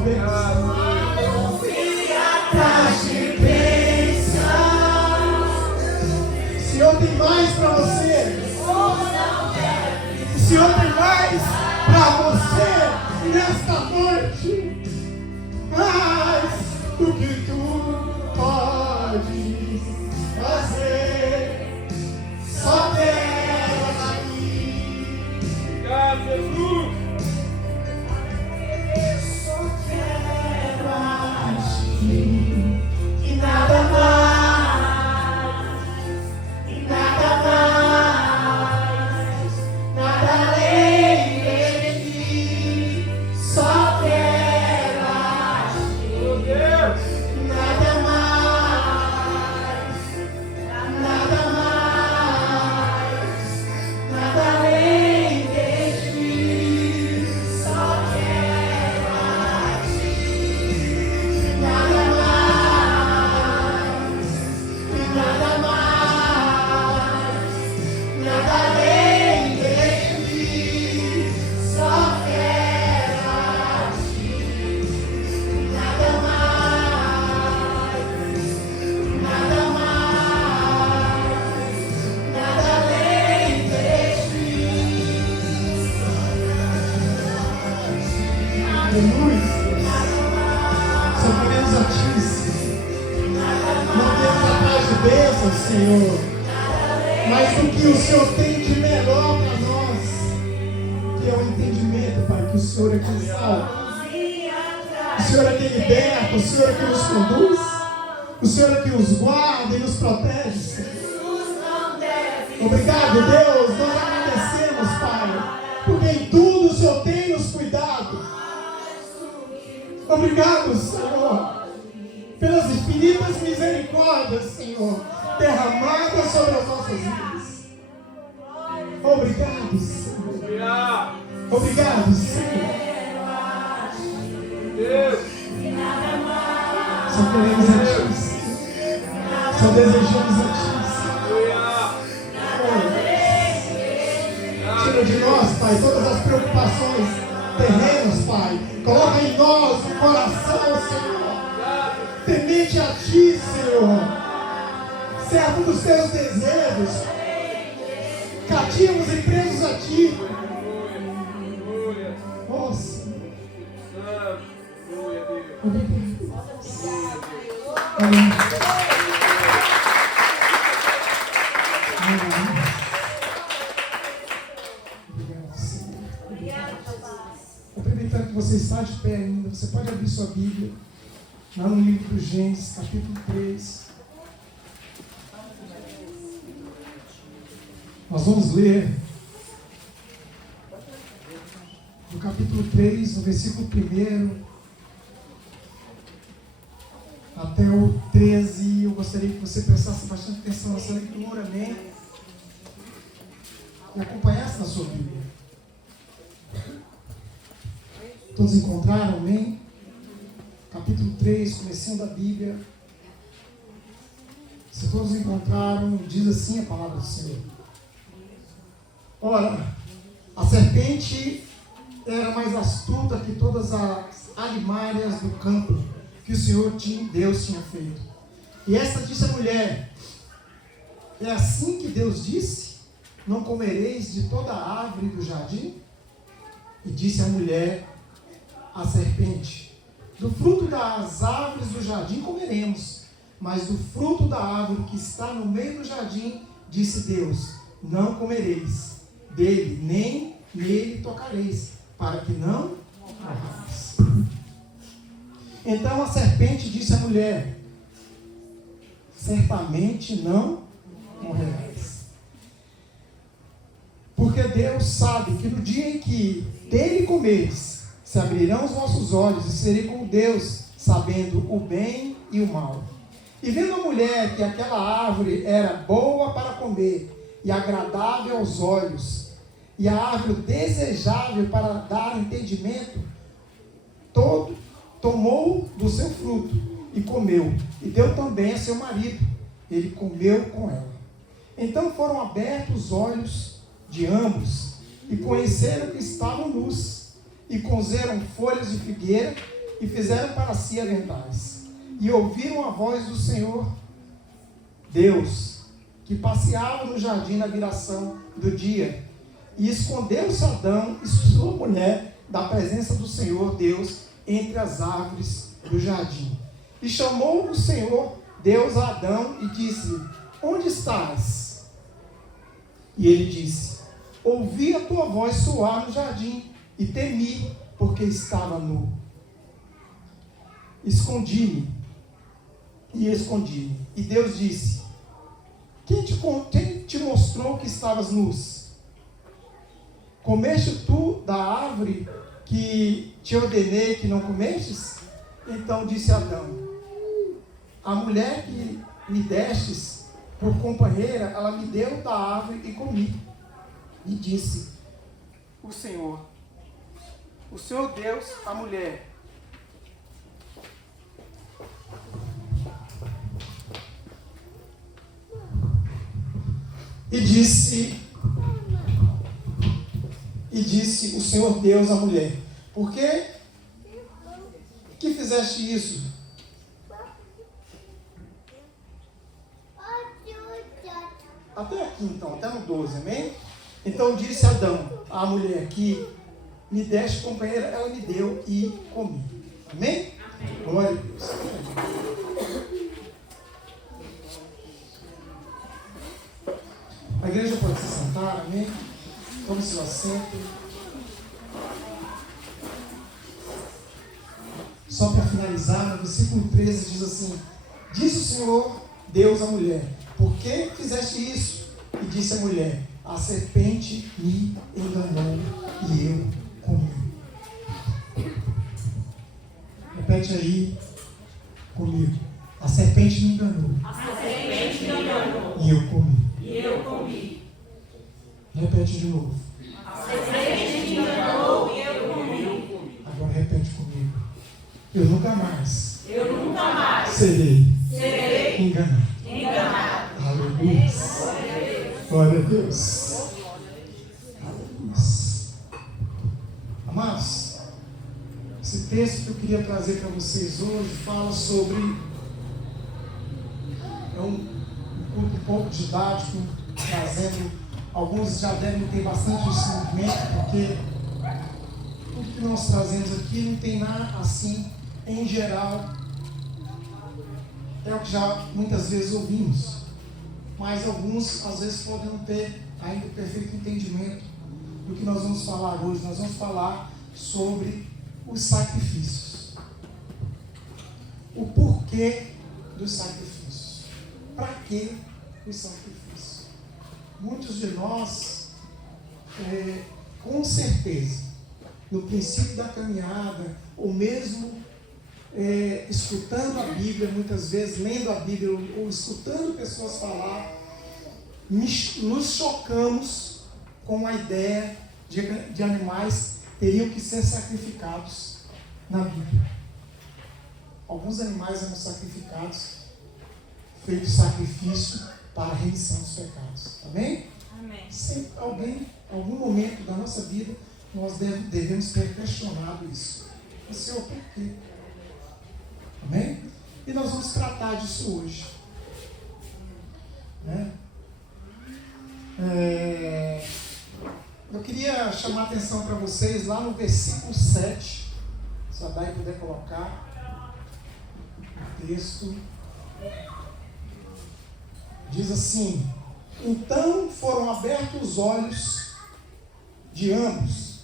bênção. O Senhor tem mais para você. O Senhor tem mais para você nesta noite. Mais do que tu pode fazer. Só quero aqui. Obrigado, Jesus. Só quero agir e nada mais, e nada mais, nada além de ti. Só quero agir, Meu Deus. nada mais, nada mais, nada além de ti. Só quero agir, nada mais, nada mais, nada além de ti. Só quero agir, nada mais, nada mais, nada além de ti. Aleluia. Só queremos a ti, Senhor. Não temos atrás de bênçãos, Senhor, mas o que o Senhor tem de melhor para nós, que é o entendimento, Pai, que o Senhor é que salva, o Senhor é que liberta, o Senhor é que nos conduz, o Senhor é que nos guarda e nos protege, Senhor. Obrigado, Deus, nós agradecemos, Pai, porque em tudo o Senhor tem nos cuidado. Obrigado, Senhor, pelas infinitas misericórdias, Senhor, derramadas sobre as nossas vidas. Obrigado, Senhor. Obrigado, Senhor. Deus. Só queremos a Ti, Senhor. Só desejamos a Ti, Senhor. Tira de nós, Pai, todas as preocupações terrenas, Pai. Coloca em nós o coração, Senhor, temente a Ti, Senhor, servo dos Teus desejos, cativos e presos a Ti. Oh, Senhor. Glória a Deus. Amém. Obrigado, Senhor. Aproveitando que você está de pé ainda, você pode abrir sua Bíblia lá no livro do Gênesis, capítulo 3. Nós vamos ler do capítulo 3, no versículo 1 até o 13. Eu gostaria que você prestasse bastante atenção nessa leitura, amém? E acompanhasse na sua Bíblia. Todos encontraram, amém? Capítulo 3, comecinho da Bíblia. Se todos encontraram, diz assim a palavra do Senhor. Ora, a serpente era mais astuta que todas as alimárias do campo que o Senhor Deus tinha feito. E esta disse a mulher: é assim que Deus disse: não comereis de toda a árvore do jardim? E disse a mulher à serpente: do fruto das árvores do jardim comeremos, mas do fruto da árvore que está no meio do jardim, disse Deus: não comereis dele, nem nele tocareis, para que não morrais. Então a serpente disse à mulher: certamente não morrerás. Porque Deus sabe que no dia em que dele comeres, se abrirão os vossos olhos e serei como Deus, sabendo o bem e o mal. E vendo a mulher que aquela árvore era boa para comer e agradável aos olhos, e a árvore desejável para dar entendimento, tomou do seu fruto e comeu, e deu também a seu marido. Ele comeu com ela. Então foram abertos os olhos de ambos, e conheceram que estavam nus, e cozeram folhas de figueira e fizeram para si aventais. E ouviram a voz do Senhor Deus, que passeava no jardim na viração do dia. E escondeu-se Adão e sua mulher da presença do Senhor Deus entre as árvores do jardim. E chamou o Senhor Deus a Adão e disse: onde estás? E ele disse: ouvi a tua voz soar no jardim e temi, porque estava nu. Escondi-me. E Deus disse: quem te mostrou que estavas nus? Comeste tu da árvore que te ordenei que não comestes? Então disse Adão: a mulher que me destes por companheira, ela me deu da árvore e comi. E disse o Senhor Deus à mulher: E disse o Senhor Deus à mulher: por que fizeste isso? Até aqui então, até no 12, amém? Então disse Adão à mulher que me deste companheira, ela me deu e comi. Amém? Glória a Deus. A igreja pode se sentar, amém? Tome seu assento. Só para finalizar, no versículo 13 diz assim: disse o Senhor Deus à mulher: por que fizeste isso? E disse a mulher: a serpente me enganou e eu comi. Repete aí comigo: a serpente me enganou. E eu comi. Repete de novo. A serpente me enganou e eu comi. Agora repete comigo: eu nunca mais Serei enganado. Aleluia. Glória a Deus. Aleluia. Amados, esse texto que eu queria trazer para vocês hoje fala sobre um pouco didático, trazendo, alguns já devem ter bastante discernimento, porque tudo que nós trazemos aqui não tem nada assim, em geral, é o que já muitas vezes ouvimos, mas alguns às vezes podem não ter ainda o perfeito entendimento do que nós vamos falar hoje. Nós vamos falar sobre os sacrifícios, o porquê dos sacrifícios, para que os sacrifícios. Muitos de nós, com certeza, no princípio da caminhada, ou mesmo escutando a Bíblia, muitas vezes lendo a Bíblia ou escutando pessoas falar, nos chocamos com a ideia de animais teriam que ser sacrificados na Bíblia. Alguns animais eram sacrificados, feito sacrifício para a remissão dos pecados. Amém? Amém. Sempre algum momento da nossa vida, nós devemos ter questionado isso. O Senhor, por quê? Amém? E nós vamos tratar disso hoje. Né? Eu queria chamar a atenção para vocês lá no versículo 7. Se a Dai puder colocar o texto. Diz assim: então foram abertos os olhos de ambos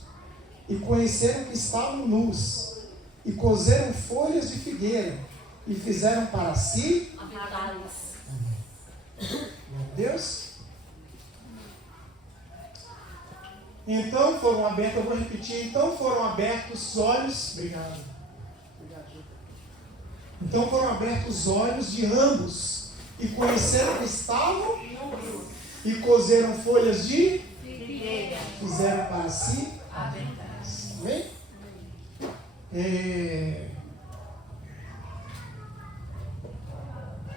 e conheceram que estavam nus, e coseram folhas de figueira e fizeram para si aventais. Meu Deus. Então foram abertos, eu vou repetir, então foram abertos os olhos, obrigado. Então foram abertos os olhos de ambos e conheceram que estavam e coseram folhas de Figueira. fizeram para si Aventais. Amém?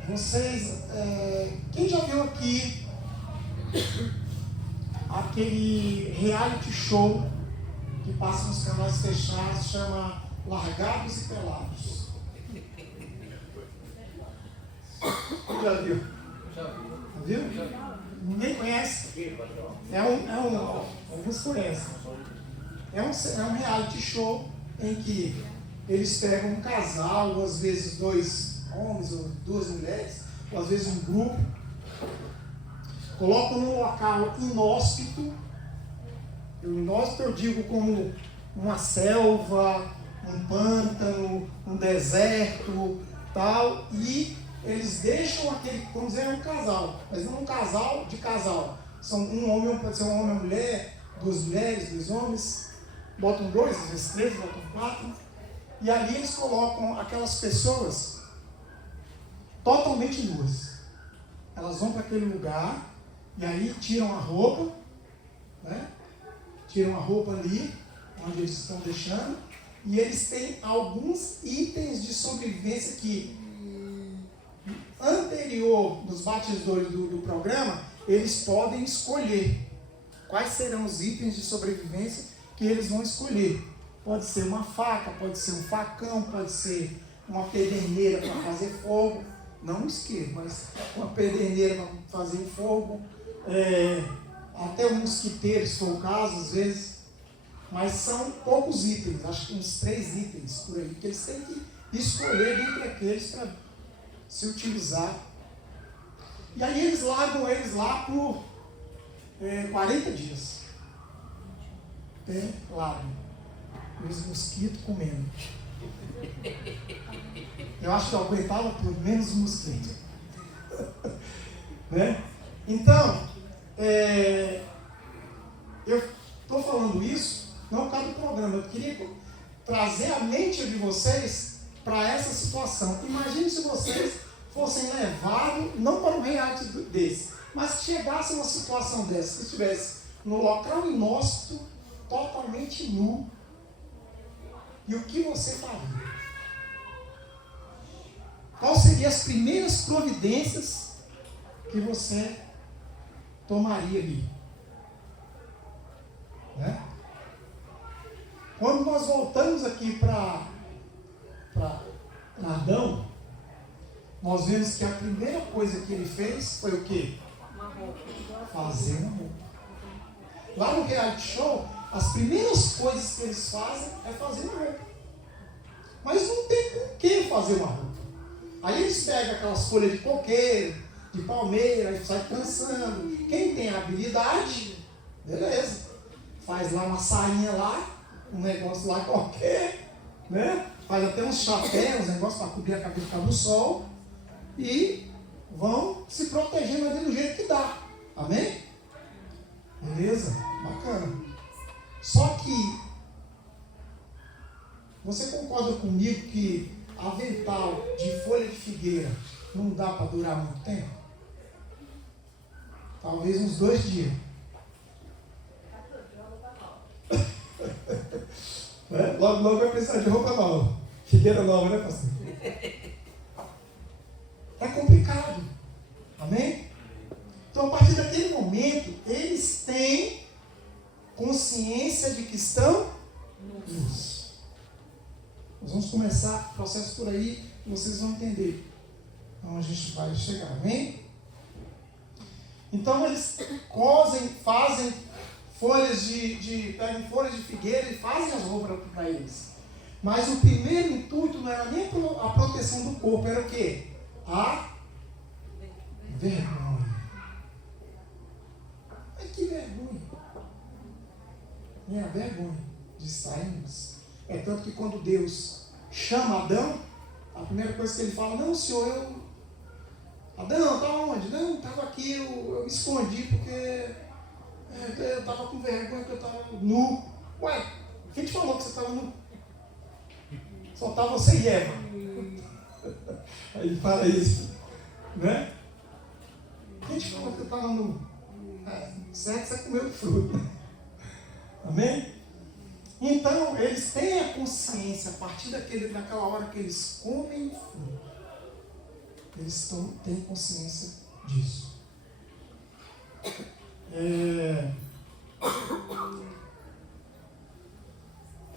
Vocês, quem já viu aqui aquele reality show que passa nos canais fechados, chama Largados e Pelados. Já viu? Já viu? Ninguém conhece? Alguns conhecem. É um reality show em que eles pegam um casal, ou às vezes 2 homens ou 2 mulheres, ou às vezes um grupo, colocam num local inóspito. Inóspito eu digo como uma selva, um pântano, um deserto, tal, e eles deixam aquele, vamos dizer, um casal, mas não um casal de casal. São um homem, pode ser um homem e uma mulher, 2 mulheres, 2 homens, botam 2, às vezes 3, botam 4, e ali eles colocam aquelas pessoas totalmente nuas. Elas vão para aquele lugar, e aí tiram a roupa, né? Tiram a roupa ali, onde eles estão deixando, e eles têm alguns itens de sobrevivência que, anterior dos batizadores do programa, eles podem escolher quais serão os itens de sobrevivência que eles vão escolher. Pode ser uma faca, pode ser um facão, pode ser uma pederneira para fazer fogo, não um isqueiro, mas uma pederneira para fazer fogo, até um mosquiteiro, se for o caso, às vezes. Mas são poucos itens, acho que uns 3 itens por aí, que eles têm que escolher dentre aqueles para se utilizar. E aí eles largam eles lá por 40 dias. Largam. E os mosquitos comendo. Eu acho que eu aguentava por menos mosquito. Né? Então, eu estou falando isso não por causa do programa. Eu queria trazer a mente de vocês para essa situação. Imagine se vocês fossem levados, não para um reality desse, mas se chegasse uma situação dessa, se estivesse no local inóspito, totalmente nu, e o que você faria? Quais seriam as primeiras providências que você tomaria ali? Né? Quando nós voltamos aqui para Adão, nós vemos que a primeira coisa que ele fez foi o quê? Fazer uma roupa. Lá no reality show, as primeiras coisas que eles fazem é fazer uma roupa. Mas não tem com que fazer uma roupa. Aí eles pegam aquelas folhas de coqueiro, de palmeira, e sai trançando. Quem tem habilidade, beleza. Faz lá uma sainha lá, um negócio lá qualquer, né? Faz até uns chapéus, um negócio para cobrir a cabeça do sol. E vão se protegendo ali do jeito que dá. Amém? Beleza? Bacana. Só que, você concorda comigo que avental de folha de figueira não dá para durar muito tempo? Talvez uns 2 dias. Logo vai precisar de roupa nova. Figueira nova, né, pastor? É complicado. Amém? Então, a partir daquele momento, eles têm consciência de que estão nus. Nós vamos começar o processo por aí e vocês vão entender. Então, a gente vai chegar. Amém? Então, eles cosem, fazem pegam folhas de figueira e fazem as roupas para eles. Mas o primeiro intuito não era nem a proteção do corpo, era o quê? A vergonha. Mas que vergonha. É a vergonha de estar em nós. É tanto que quando Deus chama Adão, a primeira coisa que ele fala, não, senhor, Adão, está onde? Não, estava aqui, eu me escondi porque eu estava com vergonha, porque eu estava nu. Ué, quem te falou que você estava nu? Só estava você e Eva. Aí ele fala isso, né? Quem te falou que eu estava nu? Sexo é comer o fruto. Amém? Então, eles têm a consciência, a partir daquela hora que eles comem o fruto, eles têm consciência disso.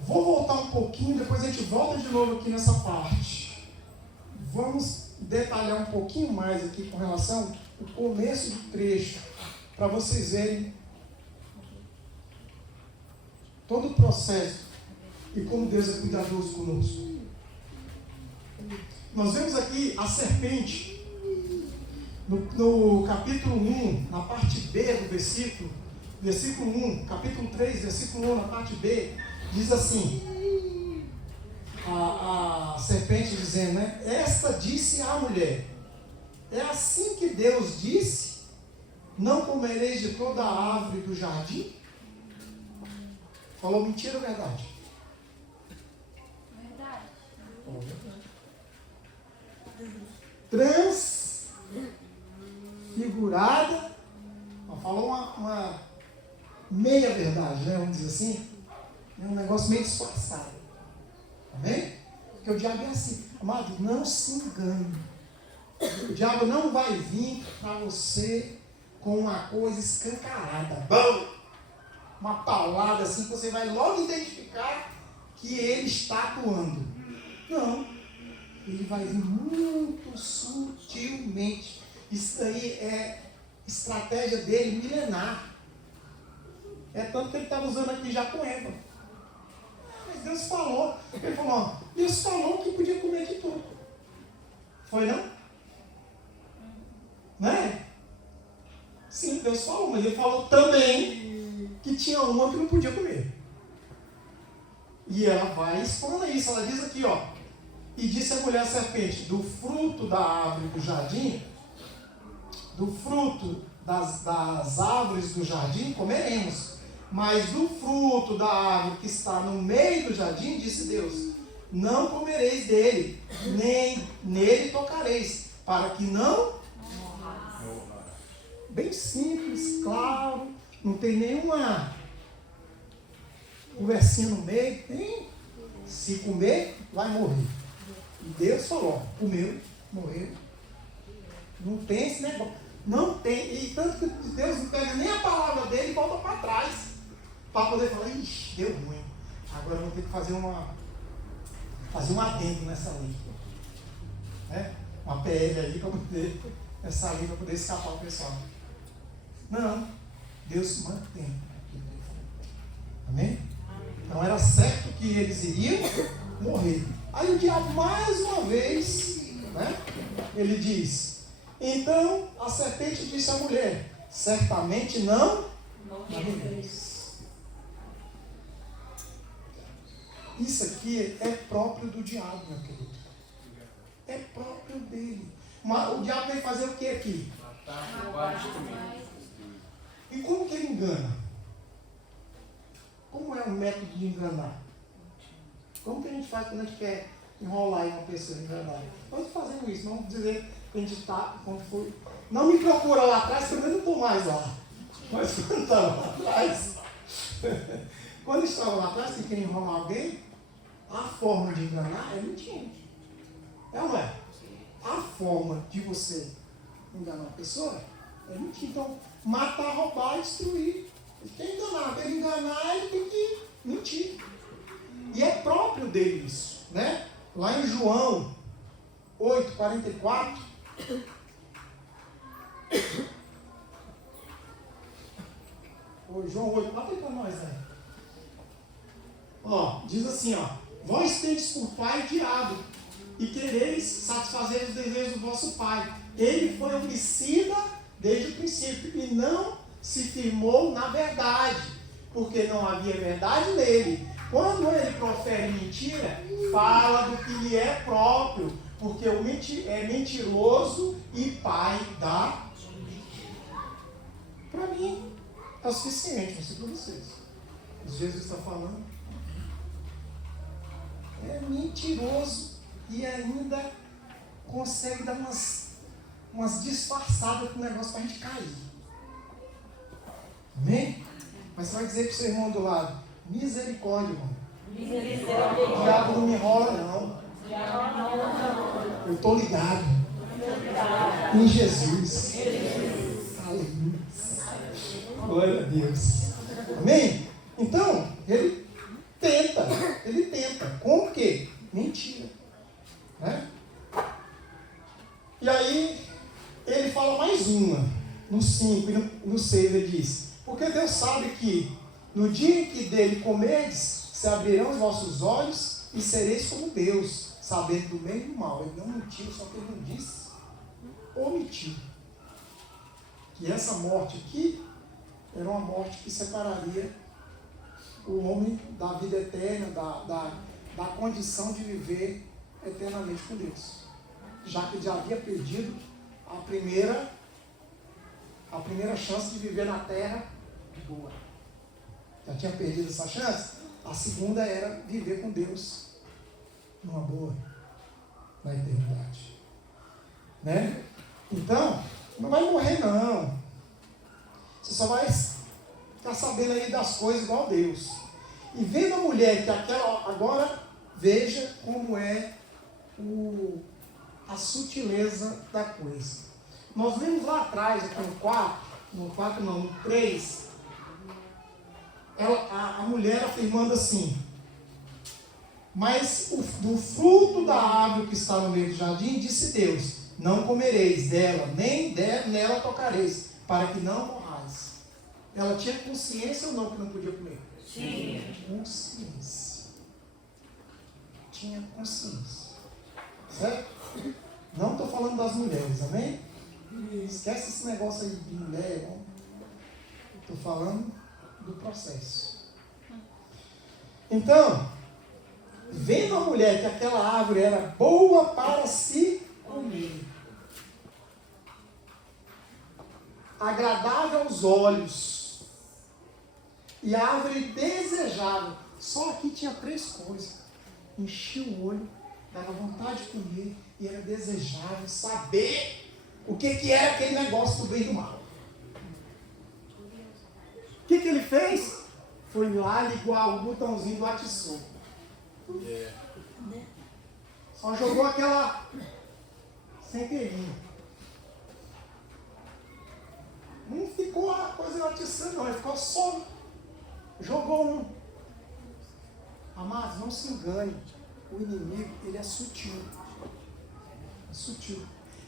Vou voltar um pouquinho, depois a gente volta de novo aqui nessa parte. Vamos detalhar um pouquinho mais aqui com relação ao começo do trecho, para vocês verem todo o processo e como Deus é cuidadoso conosco. Nós vemos aqui a serpente, no capítulo 1, na parte B do versículo 1, capítulo 3, versículo 1, na parte B, diz assim, a serpente dizendo, né? Esta disse à mulher, é assim que Deus disse, não comereis de toda a árvore do jardim? Falou mentira ou verdade? Transfigurada, falou uma meia verdade, né? Vamos dizer assim, é um negócio meio disfarçado, amém? Porque o diabo é assim, amado, não se engane, o diabo não vai vir para você com uma coisa escancarada, bom, uma palavra assim que você vai logo identificar que ele está atuando. Não, ele vai vir muito sutilmente. Isso aí é estratégia dele milenar. É tanto que ele estava usando aqui já com Eva. Mas Deus falou. Ele falou, ó, Deus falou que podia comer de tudo. Foi não? Né? Sim, Deus falou, mas ele falou também que tinha uma que não podia comer. E ela vai expondo isso. Ela diz aqui, ó. E disse a mulher serpente, do fruto da árvore do jardim, do fruto das árvores do jardim comeremos, mas do fruto da árvore que está no meio do jardim, disse Deus, não comereis dele, nem nele tocareis, para que não morrais. Bem simples, claro, não tem nenhuma conversinha no meio, tem. Se comer, vai morrer. E Deus falou, comeu, morreu. Não tem esse negócio. Não tem. E tanto que Deus não pega nem a palavra dele e volta para trás. Para poder falar, ixi, deu ruim. Agora eu vou ter que fazer um adendo nessa lei. Né? Uma PL ali para poder, essa lei para poder escapar o pessoal. Não. Deus mantém aquilo que ele falou. Amém? Então era certo que eles iriam morrer. Aí o diabo mais uma vez, né, ele diz, então a serpente disse à mulher, certamente não morrereis. Isso aqui é próprio do diabo, meu querido. É próprio dele. Mas o diabo vem fazer o que aqui? E como que ele engana? Como é o método de enganar? Como que a gente faz quando a gente quer enrolar uma pessoa, enganar? Nós fazemos isso, não vamos dizer que a gente está, quando foi. Não me procura lá atrás, porque eu não estou mais lá. Mas quando estava lá atrás, quando estava lá atrás, se quer enrolar alguém, a forma de enganar é mentindo. É ou não é? A forma de você enganar uma pessoa é mentir. Então, matar, roubar e destruir. Ele quer enganar, para ele enganar, ele tem que mentir. E é próprio dele isso, né? Lá em João 8:44. João 8, bota aí para nós, né? Ó, diz assim, ó. Vós tendes por pai diabo, e quereis satisfazer os desejos do vosso pai. Ele foi homicida desde o princípio, e não se firmou na verdade, porque não havia verdade nele. Quando ele profere mentira, fala do que lhe é próprio, porque o é mentiroso e pai da mentira. Para mim, é o suficiente, não sei para vocês. Jesus está falando. É mentiroso e ainda consegue dar umas disfarçadas com o negócio para a gente cair. Amém? Mas você vai dizer para o seu irmão do lado, misericórdia, irmão. Misericórdia. O diabo não me enrola, não. Eu estou ligado. Em Jesus. Aleluia. Glória a Deus. Amém? Então, ele Ele tenta. Com o quê? Mentira. Né? E aí, ele fala mais uma. No 5 e no 6 ele diz: porque Deus sabe que no dia em que dele comerdes, se abrirão os vossos olhos e sereis como Deus, sabendo do bem e do mal. Ele não mentiu, só que ele não disse. Omitiu. Que essa morte aqui era uma morte que separaria o homem da vida eterna, da condição de viver eternamente com Deus. Já que já havia perdido a primeira chance de viver na terra boa. Já tinha perdido essa chance. A segunda era viver com Deus numa boa, na eternidade. Né? Então, não vai morrer não. Você só vai ficar sabendo aí das coisas igual a Deus. E vendo a mulher que aquela... Agora, veja como é a sutileza da coisa. Nós vimos lá atrás, aqui no 3, a mulher afirmando assim: mas do fruto da árvore que está no meio do jardim, disse Deus: não comereis dela, nem nela tocareis, para que não morrais. Ela tinha consciência ou não que não podia comer? Tinha. Consciência. Tinha consciência. Certo? Não estou falando das mulheres, amém? Esquece esse negócio aí de mulher. Estou falando do processo. Então, vendo a mulher que aquela árvore era boa para se comer, agradável aos olhos, e a árvore desejável. Só aqui tinha 3 coisas: enchia o olho, dava vontade de comer, e era desejável saber o que era aquele negócio do bem e do mal. O que ele fez? Foi lá, ligou o botãozinho do atiçou. Só jogou aquela sem querinho. Não ficou a coisa atiçando, não. Ele ficou só. Jogou um. Amados, não se engane. O inimigo, ele é sutil. É sutil.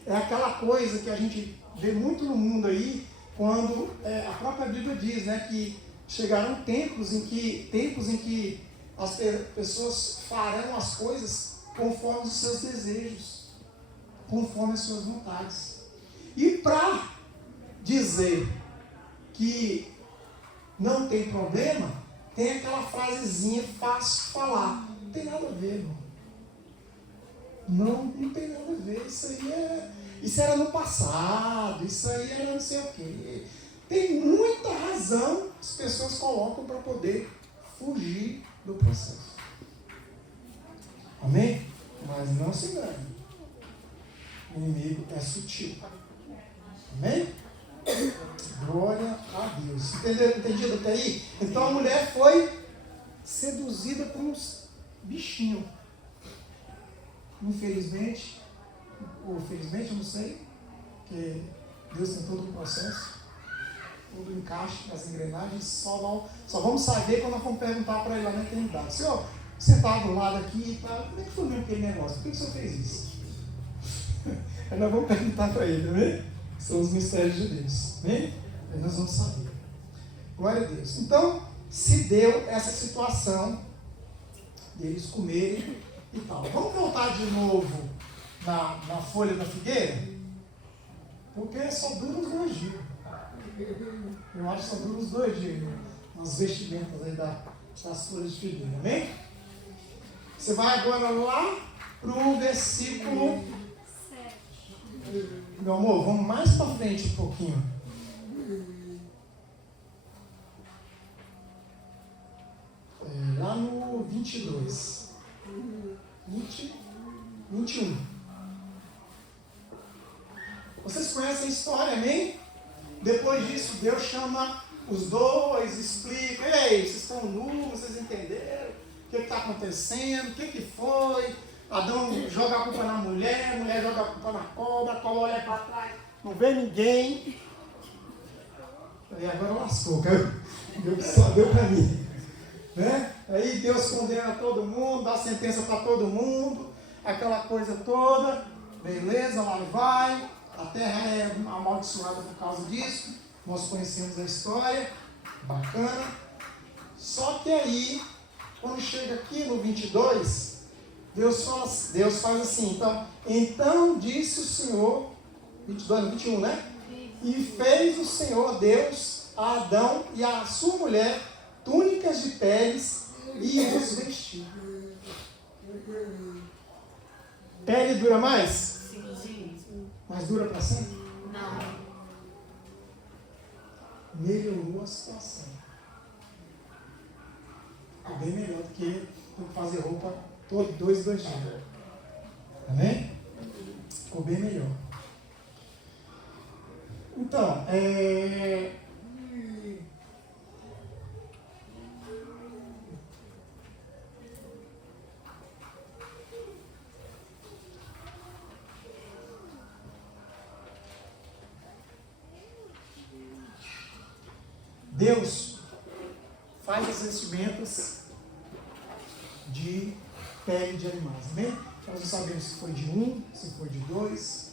É aquela coisa que a gente vê muito no mundo aí, quando a própria Bíblia diz, né, que chegarão tempos em que as pessoas farão as coisas conforme os seus desejos, conforme as suas vontades. E para dizer que não tem problema, tem aquela frasezinha fácil de falar. Não tem nada a ver, irmão. Não tem nada a ver. Isso era no passado, isso aí era não sei o quê. Tem muita razão que as pessoas colocam para poder fugir do processo. Amém? Mas não se engane. O inimigo é sutil. Amém? Glória a Deus. Entendido até aí? Então a mulher foi seduzida por uns bichinhos. Infelizmente, ou felizmente, eu não sei, porque Deus tem todo o processo, todo o encaixe das engrenagens, só vamos saber quando nós vamos perguntar para ele lá na eternidade: Senhor, você está do lado aqui e tal, como é que foi mesmo aquele negócio? Por que o senhor fez isso? Aí nós vamos perguntar para ele, né? São os mistérios de Deus, né? Aí nós vamos saber. Glória a Deus. Então, se deu essa situação deles comerem e tal. Vamos voltar de novo na folha da figueira? Porque só dura uns 2 dias. Eu acho que só dura uns 2 dias, né? Nas vestimentas aí das folhas de figueira, amém? Você vai agora lá para o versículo 7. Meu amor, vamos mais para frente um pouquinho. Lá no 22. 21. Vocês conhecem a história, amém? Depois disso, Deus chama os 2, explica: ei, vocês estão nus, vocês entenderam o que está acontecendo, o que foi? Adão joga a culpa na mulher, a mulher joga a culpa na cobra, a cobra olha para trás, não vê ninguém. E agora lascou, Deus só deu para mim. Né? Aí Deus condena todo mundo, dá sentença para todo mundo, aquela coisa toda, beleza, lá vai, a terra é amaldiçoada por causa disso, nós conhecemos a história, bacana. Só que aí, quando chega aqui no 22, Deus faz assim, então disse o Senhor, 22, 21, né? E fez o Senhor Deus a Adão e a sua mulher túnicas de peles e os vestiu. Pele dura mais? Sim. Mas dura para sempre? Não. Melhorou a situação. Ficou bem melhor do que fazer roupa todo 2 dias. Amém? Ficou bem melhor. Então, Deus faz as vestimentas de pele de animais, amém? Nós não sabemos se foi de 1, se foi de 2,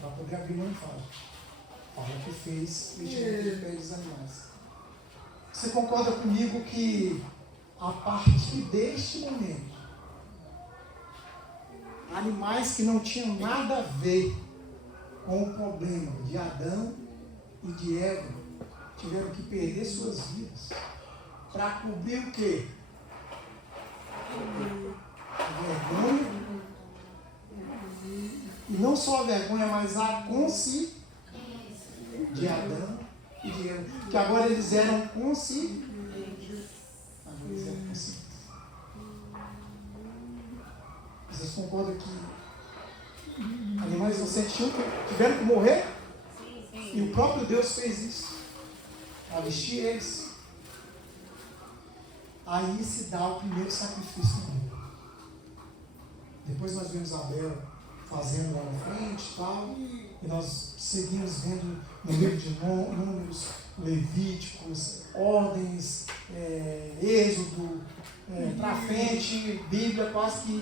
para poder abrir uma fala. Fala que fez vestimento de pele dos animais. Você concorda comigo que a partir deste momento, animais que não tinham nada a ver com o problema de Adão e de Eva tiveram que perder suas vidas para cobrir o quê? A vergonha. E não só a vergonha, mas a consciência de Adão e de Eva. Que agora eles eram conscientes. Agora eles eram conscientes. Vocês concordam que animais inocentes tiveram que morrer? Sim. E o próprio Deus fez isso. Para vestir eles. Aí se dá o primeiro sacrifício no mundo. Depois nós vemos Abel fazendo lá na frente e tal. E nós seguimos vendo no livro de Números, Levíticos, ordens, Êxodo, para frente, Bíblia quase que,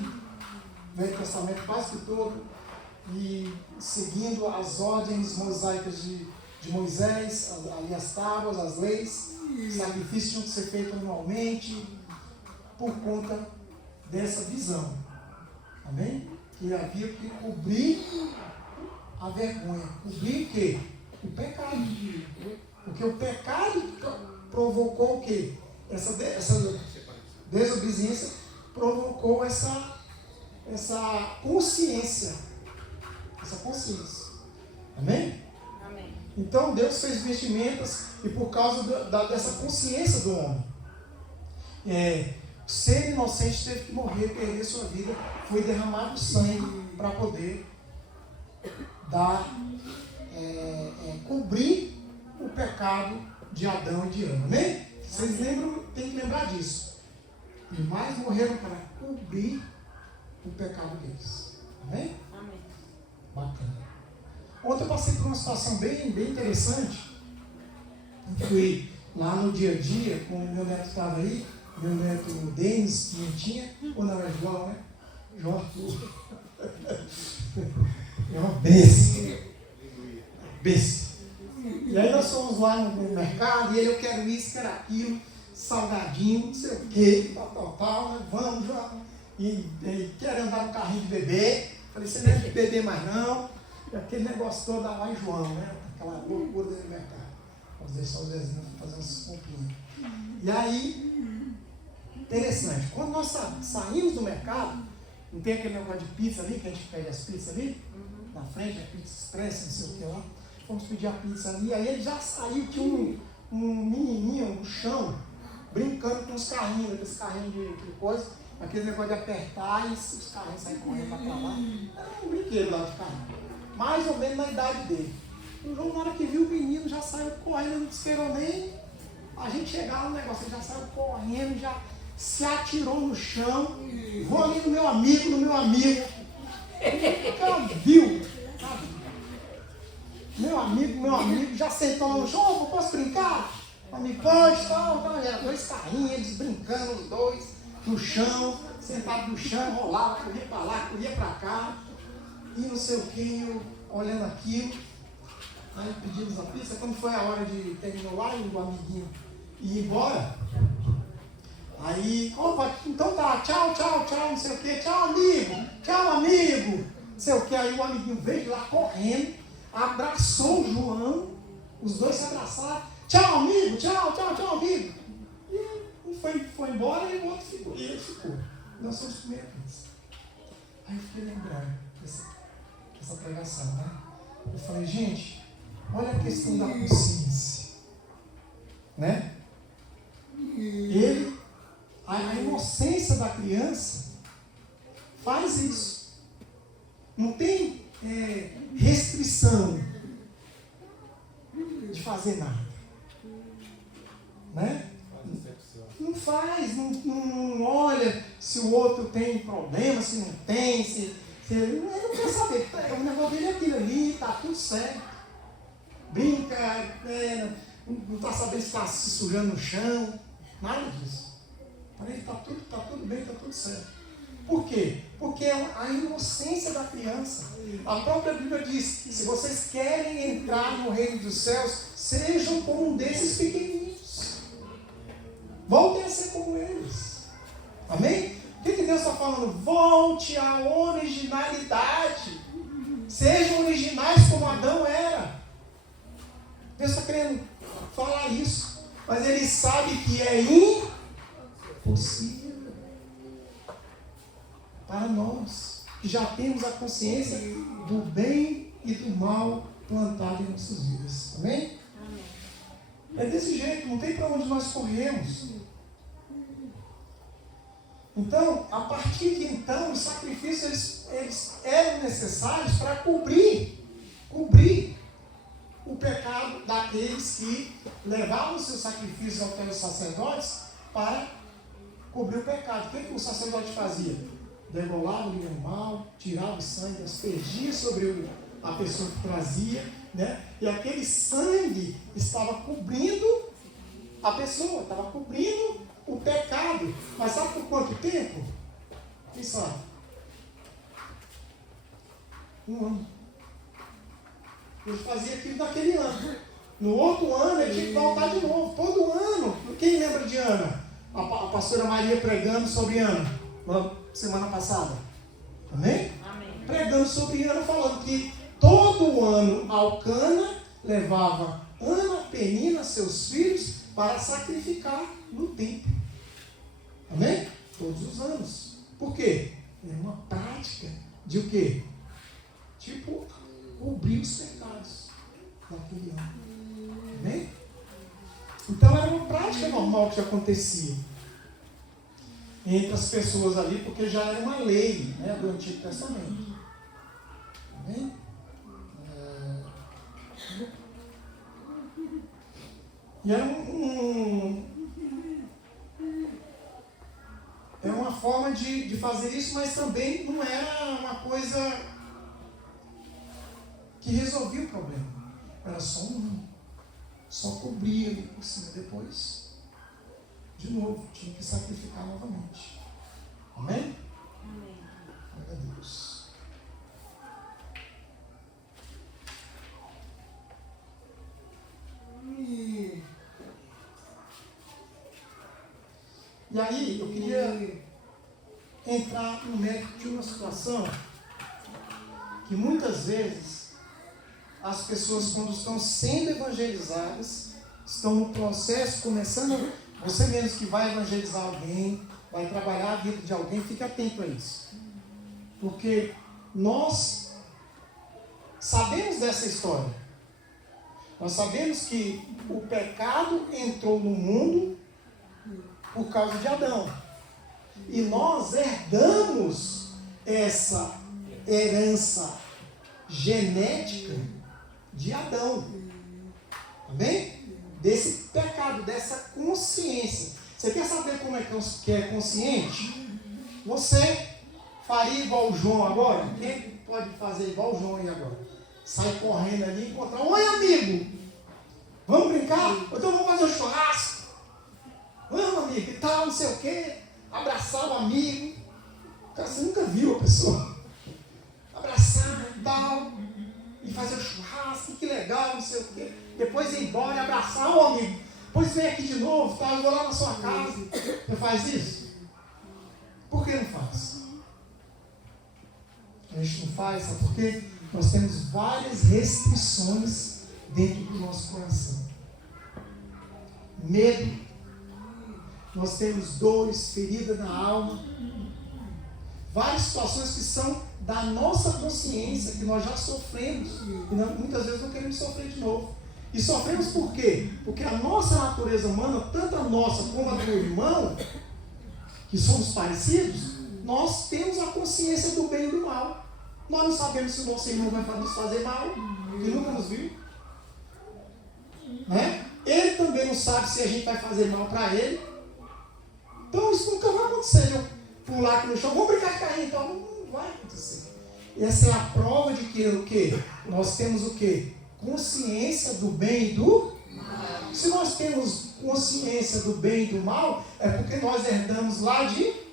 Velho Testamento quase que todo. E seguindo as ordens mosaicas de Moisés, ali as tábuas, as leis, sacrifícios tinham que ser feitos anualmente, por conta dessa visão. Amém? Que havia que cobrir a vergonha. Cobrir o quê? O pecado. Porque o pecado provocou o quê? Essa desobediência provocou essa consciência. Essa consciência. Amém? Amém. Então Deus fez vestimentas e por causa dessa consciência do homem. O ser inocente teve que morrer, perder sua vida. Foi derramado sangue para poder cobrir o pecado de Adão e de Eva. Amém? Vocês lembram, tem que lembrar disso. E mais morreram para cobrir o pecado deles. Amém? Amém. Bacana. Ontem eu passei por uma situação bem interessante. Eu fui lá no dia a dia, com o meu neto estava aí, meu neto Denis, Pimentinha, ou não era João, né? João. É uma besta. Besta. E aí nós fomos lá no mercado, e ele, eu quero isso, quero aquilo, salgadinho, não sei o quê, tal, né? Vamos, João. E quero andar no carrinho de bebê. Falei, você não é de bebê mais não. E aquele negócio todo lá em João, né? Aquela loucura dentro do mercado. Vamos deixar os vizinhos fazer umas comprinhas. E aí, interessante, quando nós saímos do mercado, não tem aquele negócio de pizza ali, que a gente pede as pizzas ali, na frente, a pizza expressa, não sei o que lá. Fomos pedir a pizza ali, aí ele já saiu, tinha um menininho no chão, brincando com os carrinhos, aqueles carrinhos de coisa, aquele negócio de apertar e os carrinhos saem correndo para lá. Era um brinquedo lá de carrinho, mais ou menos na idade dele. O João, na hora que viu o menino, já saiu correndo, não esperou nem a gente chegar no negócio, ele já saiu correndo, já se atirou no chão, vou ali no meu amigo. Ele viu, sabe? Meu amigo já sentou lá no chão, posso brincar? O amigo, pode, tal. Era 2 carrinhos, eles brincando, os dois, no chão, sentado no chão, rolava, corria para lá, corria para cá, e não sei o que, eu olhando aquilo. Aí pedimos a pizza, quando foi a hora de terminar lá, e o amiguinho ia embora. Aí, opa, então tá, tchau, não sei o que, tchau amigo, não sei o que. Aí o amiguinho veio de lá correndo, abraçou o João, os dois se abraçaram, tchau amigo. E um foi embora e o outro ficou, e ele ficou. Nós somos comer a pizza. Aí eu fiquei lembrando dessa pregação, né? Eu falei, gente, olha a questão da consciência, né? A inocência da criança faz isso. Não tem restrição de fazer nada. Né? Não faz, não olha se o outro tem problema, se não tem, ele não quer saber. O negócio dele é aquilo ali, está tudo certo. Brinca, não está sabendo se está se sujando no chão, nada disso. Para ele está tudo bem, está tudo certo. Por quê? Porque é a inocência da criança. A própria Bíblia diz que se vocês querem entrar no reino dos céus, sejam como um desses pequenininhos. Voltem a ser como eles. Amém? O que Deus está falando? Volte à originalidade. Sejam originais como Adão era. Deus está querendo falar isso. Mas ele sabe que é impossível para nós, que já temos a consciência do bem e do mal plantado em nossas vidas. Amém? Amém. É desse jeito, não tem para onde nós corremos. Então, a partir de então, os sacrifícios eles eram necessários para cobrir o pecado daqueles que levavam seus sacrifícios até os sacerdotes para cobrir o pecado. O que o sacerdote fazia? Degolava o animal, tirava o sangue, aspergia sobre a pessoa que trazia, né? E aquele sangue estava cobrindo a pessoa, estava cobrindo o pecado. Mas sabe por quanto tempo? Quem sabe? 1 ano. Ele fazia aquilo naquele ano. No outro ano ele tinha que voltar de novo. Todo ano. Quem lembra de Ana? A pastora Maria pregando sobre Ana, semana passada. Amém? Amém. Pregando sobre Ana, falando que todo ano Alcana levava Ana, Penina, seus filhos, para sacrificar no templo. Amém? Todos os anos. Por quê? É uma prática de o quê? Tipo, cobrir os pecados daquele ano. Amém? Então era uma prática normal que acontecia entre as pessoas ali, porque já era uma lei, né, do Antigo Testamento. Amém? E era é uma forma de fazer isso, mas também não era uma coisa que resolvia o problema. Era só cobria ali por cima. Depois, de novo, tinha que sacrificar novamente. Amém? Amém. Glória a Deus. E aí, eu queria entrar no mérito de uma situação que muitas vezes as pessoas, quando estão sendo evangelizadas, estão no processo, começando, você mesmo que vai evangelizar alguém, vai trabalhar a vida de alguém, fique atento a isso. Porque nós sabemos dessa história. Nós sabemos que o pecado entrou no mundo por causa de Adão. E nós herdamos essa herança genética de Adão. Amém? Desse pecado, dessa consciência. Você quer saber como é que é consciente? Você faria igual o João agora? Quem pode fazer igual o João aí agora? Sai correndo ali e encontrar. Oi, amigo! Vamos brincar? Então vamos fazer um churrasco. Vamos, amigo, e tal, não sei o quê. Abraçar o amigo. Cara, você nunca viu a pessoa. Abraçar e tal. E fazer um churrasco, que legal, não sei o quê. Depois ir embora e abraçar o amigo. Depois vem aqui de novo, tá? Eu vou lá na sua casa. Você faz isso? Por que não faz? A gente não faz, sabe por quê? Nós temos várias restrições dentro do nosso coração. Medo. Nós temos dores, ferida na alma. Várias situações que são da nossa consciência, que nós já sofremos. E muitas vezes não queremos sofrer de novo. E sofremos por quê? Porque a nossa natureza humana, tanto a nossa como a do irmão, que somos parecidos, nós temos a consciência do bem e do mal. Nós não sabemos se o nosso irmão vai nos fazer mal, que nunca nos viu. Né? Ele também não sabe se a gente vai fazer mal para ele. Então isso nunca vai acontecer. Eu pular aqui no chão, vamos brincar de carrinho, então não vai acontecer. Essa é a prova de que o quê? Nós temos o quê? Consciência do bem e do mal. Se nós temos consciência do bem e do mal, é porque nós herdamos lá de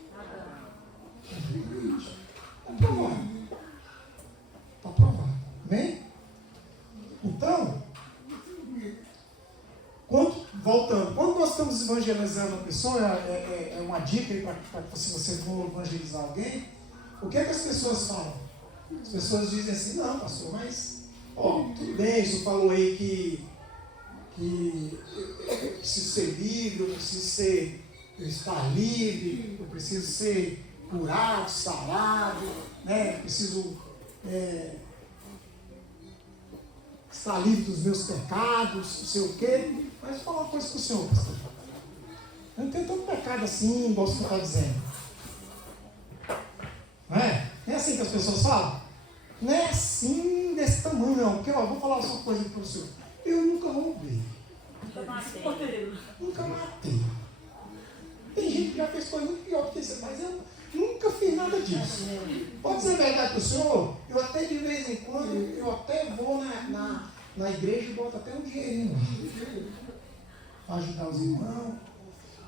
Está provado. Está provado. Amém? Então, voltando, quando nós estamos evangelizando a pessoa, é uma dica aí para que se você for evangelizar alguém, o que é que as pessoas falam? As pessoas dizem assim, não, pastor, mas tudo bem, o senhor falou aí que eu preciso ser livre, eu estar livre, eu preciso ser curado, sarado, né? Eu preciso estar livre dos meus pecados, não sei o quê. Mas vou falar uma coisa com o senhor, pastor. Eu não tenho tanto pecado assim, igual o senhor está dizendo. Não é? Não é assim que as pessoas falam? Não é assim, desse tamanho, não. Porque, vou falar uma coisa para o senhor. Eu nunca roubei. Nunca matei. Tem gente que já fez coisa muito pior do que isso, mas eu nunca fiz nada disso. Pode ser verdade para o senhor? Eu até de vez em quando, eu até vou na igreja e boto até um dinheirinho para ajudar os irmãos.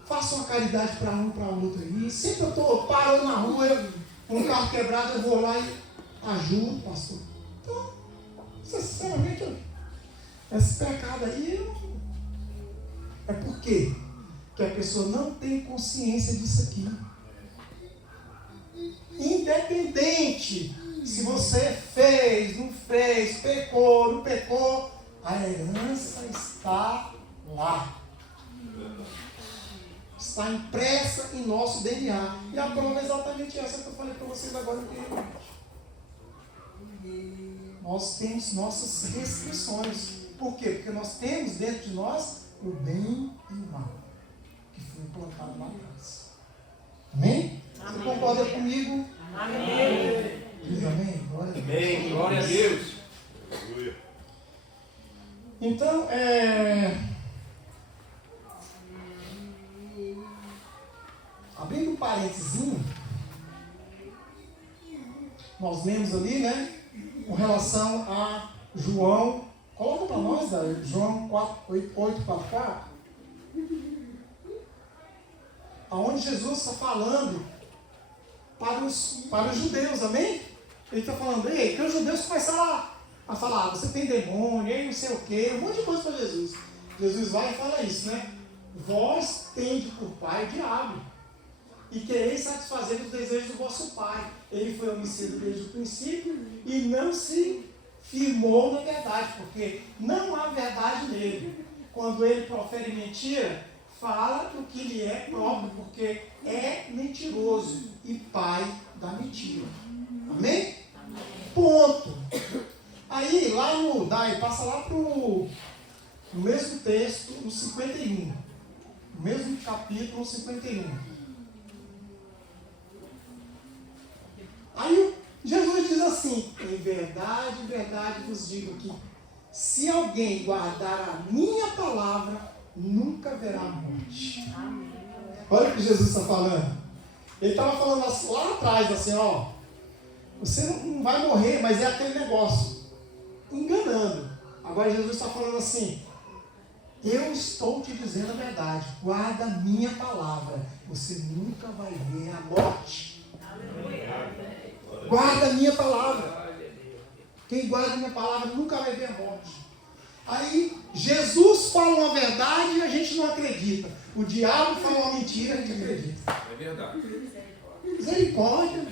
Faço uma caridade para um, para outro aí. Sempre eu estou parando na rua, com um carro quebrado, eu vou lá e ajudo, pastor. Então, sinceramente, esse pecado aí é por quê? Que a pessoa não tem consciência disso aqui. Independente se você fez, não fez, pecou, não pecou, a herança está lá. Está impressa em nosso DNA. E a prova é exatamente essa que eu falei para vocês agora anteriormente. Nós temos nossas restrições. Por quê? Porque nós temos dentro de nós o bem e o mal, que foi implantado lá atrás. Amém? Amém. Você concorda comigo? Amém. Diz amém? Glória a Deus. Amém. Glória a Deus. Então, abrindo um parênteses, nós lemos ali, né, com relação a João, coloca para nós, João 8:4, aonde Jesus está falando para os judeus, amém? Ele está falando, que os judeus começaram a falar, você tem demônio, aí não sei o quê, um monte de coisa para Jesus. Jesus vai e fala isso, né? Vós tendes por pai o diabo, e quereis satisfazer os desejos do vosso pai. Ele foi homicida desde o princípio e não se firmou na verdade, porque não há verdade nele. Quando ele profere mentira, fala o que lhe é próprio, porque é mentiroso e pai da mentira. Amém? Ponto. Aí, passa lá para o mesmo texto, no 51. No mesmo capítulo, 51. Aí, Jesus diz assim, em verdade vos digo que se alguém guardar a minha palavra, nunca verá morte. Amém. Olha o que Jesus está falando. Ele estava falando assim, lá atrás, assim, você não vai morrer, mas é aquele negócio, enganando. Agora Jesus está falando assim, eu estou te dizendo a verdade, guarda a minha palavra, você nunca vai ver a morte. Guarda a minha palavra. Quem guarda a minha palavra nunca vai ver a morte. Aí Jesus fala uma verdade e a gente não acredita. O diabo fala uma mentira e a gente acredita. É verdade. Misericórdia.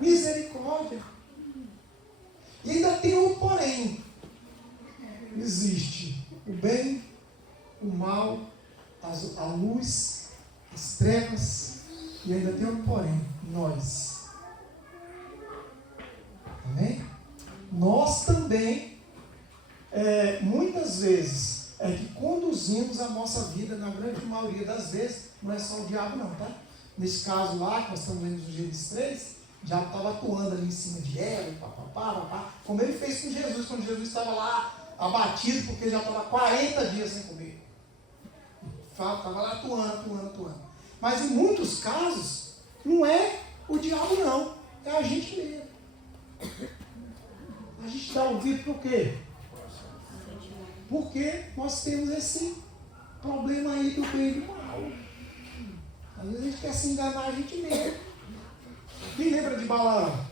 Misericórdia. E ainda tem um porém. Existe o bem, o mal, a luz, as trevas, e ainda tem um porém, nós. Amém? Nós também, muitas vezes, que conduzimos a nossa vida, na grande maioria das vezes, não é só o diabo não, tá? Nesse caso lá, que nós estamos lendo no Gênesis 3, o diabo estava atuando ali em cima de Eva, papapá, como ele fez com Jesus, quando Jesus estava lá, abatido, porque já estava 40 dias sem comer. Estava lá atuando. Mas em muitos casos, não é o diabo não, é a gente mesmo. A gente dá ouvido por quê? Porque nós temos esse problema aí do bem e do mal. Às vezes a gente quer se enganar a gente mesmo. Quem lembra de Balaão?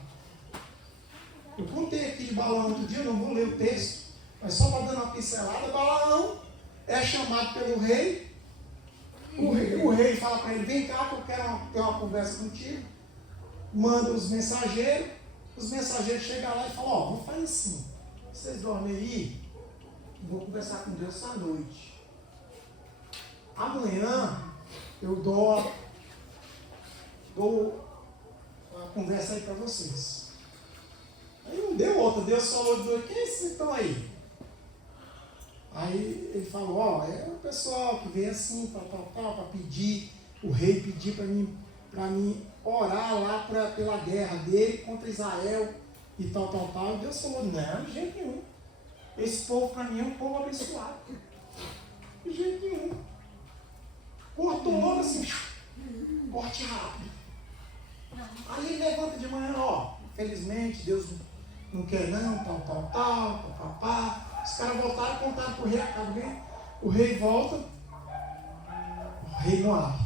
Eu contei aqui de Balaão outro dia, eu não vou ler o texto, mas só para dar uma pincelada. Balaão é chamado pelo rei. O rei fala para ele: vem cá que eu quero ter uma conversa contigo. Manda os mensageiros chegam lá e falam: ó, vamos fazer assim, vocês dormem aí, eu vou conversar com Deus essa noite. Amanhã eu dou uma conversa aí para vocês. Aí não deu outra, Deus falou: quem é esses que estão aí? Aí ele falou: ó, é o pessoal que vem assim, para pedir, o rei pedir para mim orar lá pela guerra dele contra Israel e tal. E Deus falou: não, de jeito nenhum. Esse povo para mim é um povo abençoado. De jeito nenhum. Cortou logo assim, corte rápido. Aí ele levanta de manhã: ó, infelizmente Deus não quer não, papapá. Os caras voltaram e contaram para o rei a casa dele. O rei volta, o rei Moab,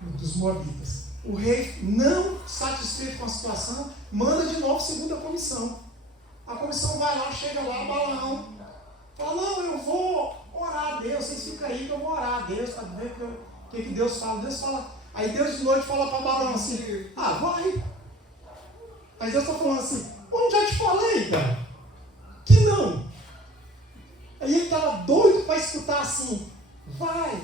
dos Moabitas. O rei, não satisfeito com a situação, manda de novo segunda comissão. A comissão vai lá, chega lá, Balaão fala: não, eu vou orar a Deus, vocês ficam aí que eu vou orar a Deus, tá vendo o que Deus fala? Deus fala. Aí Deus de noite fala para Balaão assim: ah, vai. Aí Deus está falando assim: eu já te falei, cara, que não. Aí ele estava doido para escutar assim: vai.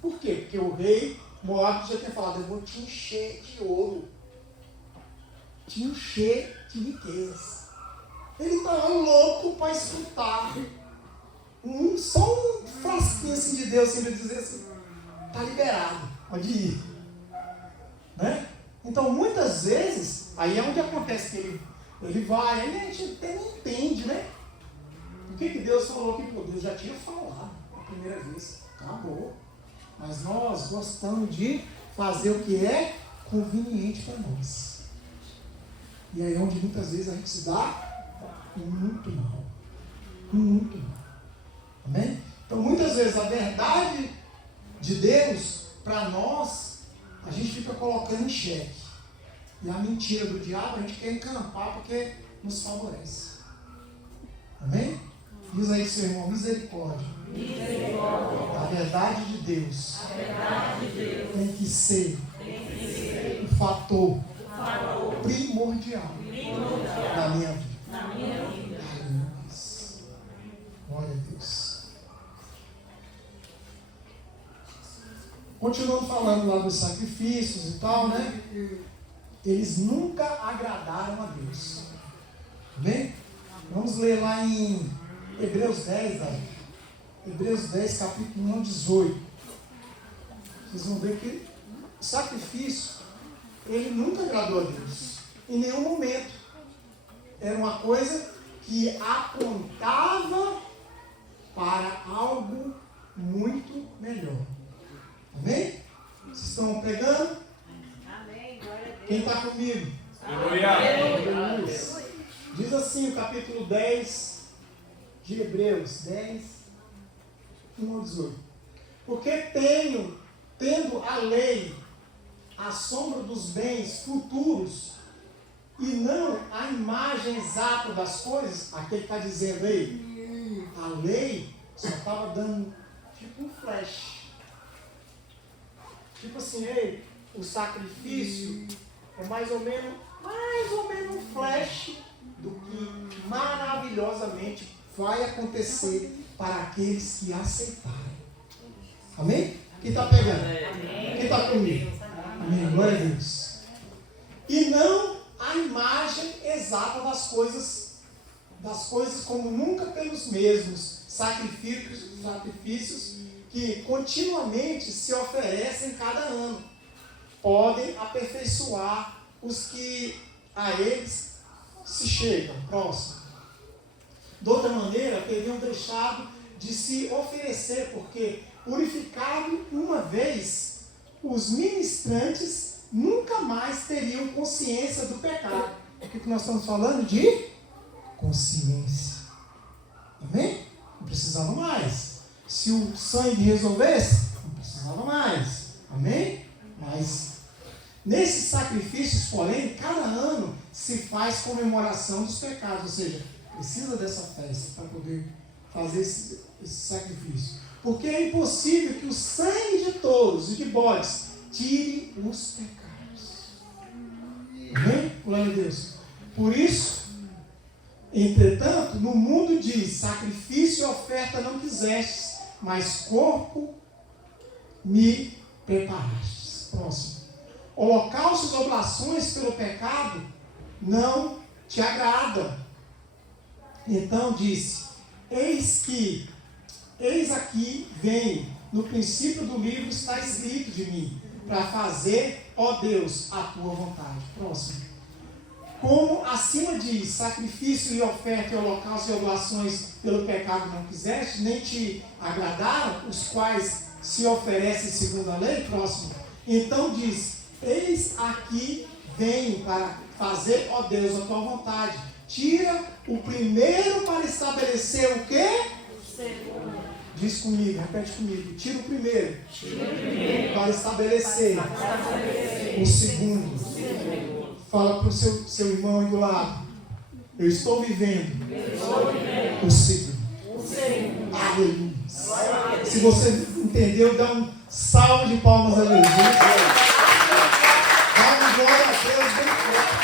Por quê? Porque o rei Moab já tinha falado: eu vou te encher de ouro, te encher de riquezas. Ele estava louco para escutar só um frasquinho assim de Deus, assim, para dizer assim: está liberado, pode ir. Né? Então muitas vezes, aí é onde acontece que ele vai, aí a gente até não entende, né? O que Deus falou que Deus já tinha falado a primeira vez, acabou. Mas nós gostamos de fazer o que é conveniente para nós. E aí é onde muitas vezes a gente se dá muito mal. Muito mal. Amém? Então muitas vezes a verdade de Deus, para nós, a gente fica colocando em xeque. E a mentira do diabo a gente quer encampar porque nos favorece. Amém? Diz aí, seu irmão: misericórdia. A verdade de Deus, tem que ser o fator primordial da minha vida. Glória a Deus. Continuando falando lá dos sacrifícios e tal, né? Eles nunca agradaram a Deus. Bem? Vamos ler lá em Hebreus 10, Hebreus 10, capítulo 1, 18. Vocês vão ver que o sacrifício, ele nunca agradou a Deus. Em nenhum momento. Era uma coisa que apontava para algo muito melhor. Amém? Vocês estão pegando? Amém. Glória a Deus. Quem está comigo? Aleluia. Diz assim o capítulo 10 de de Hebreus 10, 1 ao 18. Porque tendo a lei a sombra dos bens futuros e não a imagem exata das coisas, aquele que está dizendo aí, a lei só estava dando tipo um flash. Tipo assim, ei, o sacrifício é mais ou menos um flash do que maravilhosamente vai acontecer para aqueles que aceitarem. Amém? Quem está pegando? Quem está comigo? Amém. Glória a Deus. E não a imagem exata das coisas como nunca pelos mesmos sacrifícios que continuamente se oferecem cada ano. Podem aperfeiçoar os que a eles se chegam. Próximo. De outra maneira, teriam deixado de se oferecer, porque purificado uma vez, os ministrantes nunca mais teriam consciência do pecado. O que nós estamos falando? De consciência. Amém? Não precisava mais. Se o sangue resolvesse, não precisava mais. Amém? Mas nesses sacrifícios, porém, cada ano se faz comemoração dos pecados. Ou seja, precisa dessa festa para poder fazer esse sacrifício. Porque é impossível que o sangue de touros e de bodes tire os pecados. Amém? Glória a Deus. Por isso, entretanto, no mundo diz, sacrifício e oferta não quisestes, mas corpo me preparastes. Próximo. Holocaustos e oblações pelo pecado não te agradam. Então disse, eis aqui venho, no princípio do livro está escrito de mim, para fazer, ó Deus, a tua vontade. Próximo. Como acima diz, sacrifício e oferta e holocausto e oblações pelo pecado não quiseste, nem te agradaram, os quais se oferecem segundo a lei. Próximo. Então diz, eis aqui venho para fazer, ó Deus, a tua vontade. Tira o primeiro para estabelecer o quê? O segundo. Diz comigo, repete comigo. Tira o primeiro, para estabelecer o segundo. Fala para o seu irmão aí do lado. Eu estou vivendo o segundo. Aleluia. Se você entendeu, dá um salve de palmas a Jesus. Dá uma glória a Deus bem forte.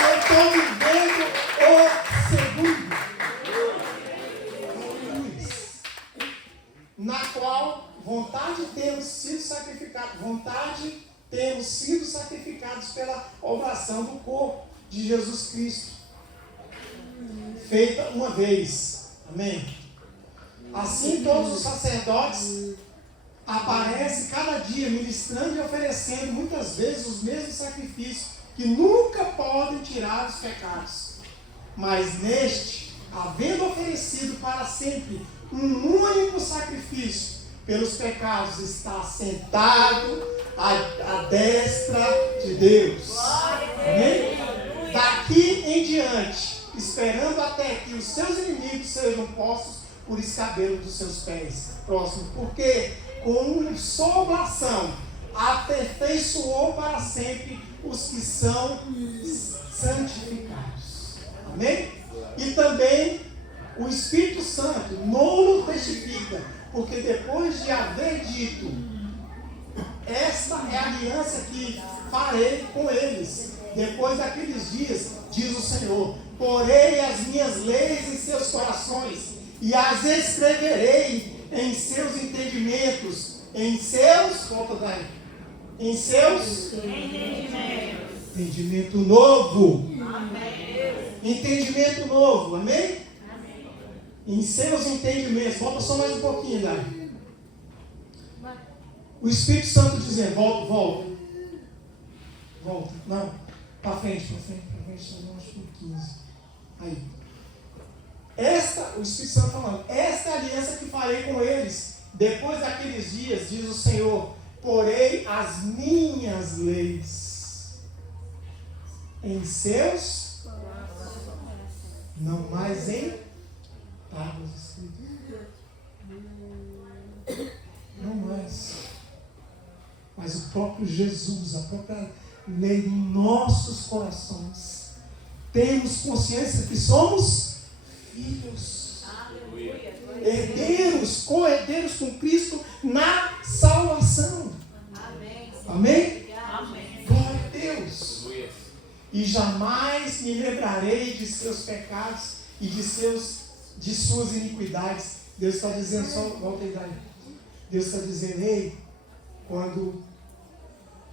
Eu estou vivendo o segundo. Na qual vontade temos sido sacrificados pela oração do corpo de Jesus Cristo, feita uma vez. Amém? Assim todos os sacerdotes aparecem cada dia ministrando e oferecendo muitas vezes os mesmos sacrifícios que nunca podem tirar os pecados. Mas neste, havendo oferecido para sempre um único sacrifício pelos pecados, está sentado à destra de Deus. Amém? Daqui em diante, esperando até que os seus inimigos sejam postos por escabelo dos seus pés. Próximo. Porque com uma só oblação aperfeiçoou para sempre os que são santificados. Amém? E também o Espírito Santo não testifica, porque depois de haver dito, esta é a aliança que farei com eles, depois daqueles dias, diz o Senhor, porei as minhas leis em seus corações, e as escreverei em seus entendimentos, em seus entendimento novo. Amém. Entendimento novo, amém? Em seus entendimentos. Volta só mais um pouquinho, Dai. O Espírito Santo dizendo, volta. Não, para frente, só acho que 15. Aí. O Espírito Santo falando, esta é a aliança que farei com eles, depois daqueles dias, diz o Senhor, porei as minhas leis em seus, não mais em tábuas escritas. Não mais. Mas o próprio Jesus, a própria lei em nossos corações. Temos consciência que somos filhos. Herdeiros, co-herdeiros com Cristo na salvação. Amém? Glória a Deus. E jamais me lembrarei de seus pecados e de suas iniquidades. Deus está dizendo, só volta aí, daí. Deus está dizendo, ei, quando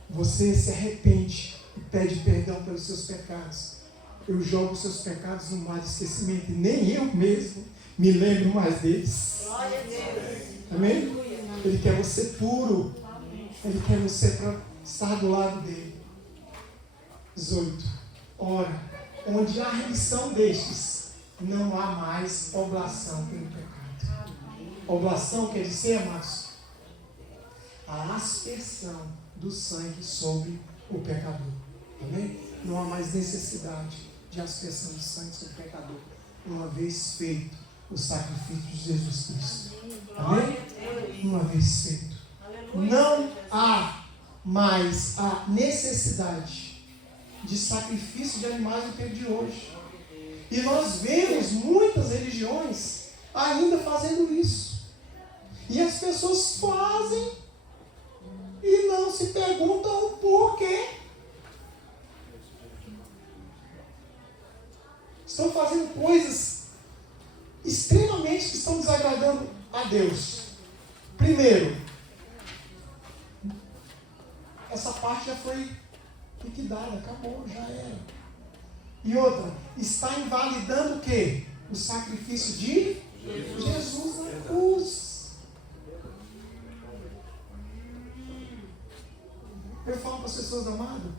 você se arrepende e pede perdão pelos seus pecados, eu jogo os seus pecados no mar de esquecimento, e nem eu mesmo me lembro mais deles. Glória a Deus. Amém? Ele quer você puro. Ele quer você para estar do lado dele. 18. Ora, onde há remissão destes, não há mais oblação pelo pecado. Oblação quer dizer, amados, a aspersão do sangue sobre o pecador. Amém? Não há mais necessidade de aspersão de sangue sobre o pecador, uma vez feito o sacrifício de Jesus Cristo. Amém? Uma vez feito. Não há mais a necessidade de sacrifício de animais no tempo de hoje. E nós vemos muitas religiões ainda fazendo isso. E as pessoas fazem e não se perguntam o porquê. Estão fazendo coisas extremamente que estão desagradando a Deus. Primeiro, essa parte já foi liquidada, acabou, já era. E outra, está invalidando o quê? O sacrifício de Jesus na cruz. Eu falo para as pessoas, amado,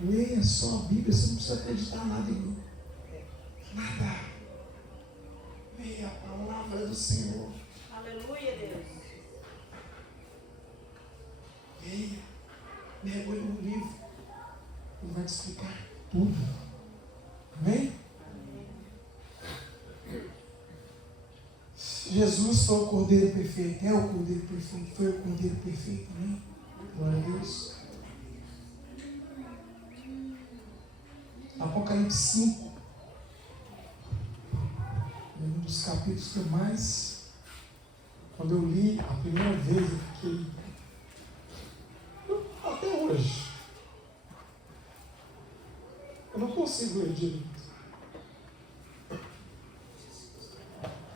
leia só a Bíblia, você não precisa acreditar nada em mim. Nada. Leia a palavra do Senhor. Aleluia, Deus. Leia. Mergulhe no livro. Ele vai te explicar tudo. Amém? Jesus foi o Cordeiro perfeito. É o Cordeiro perfeito. Foi o Cordeiro perfeito. Amém? Glória a Deus. Apocalipse 5. É um dos capítulos que eu mais... Quando eu li a primeira vez, eu fiquei... Até hoje. Eu não consigo ler direito.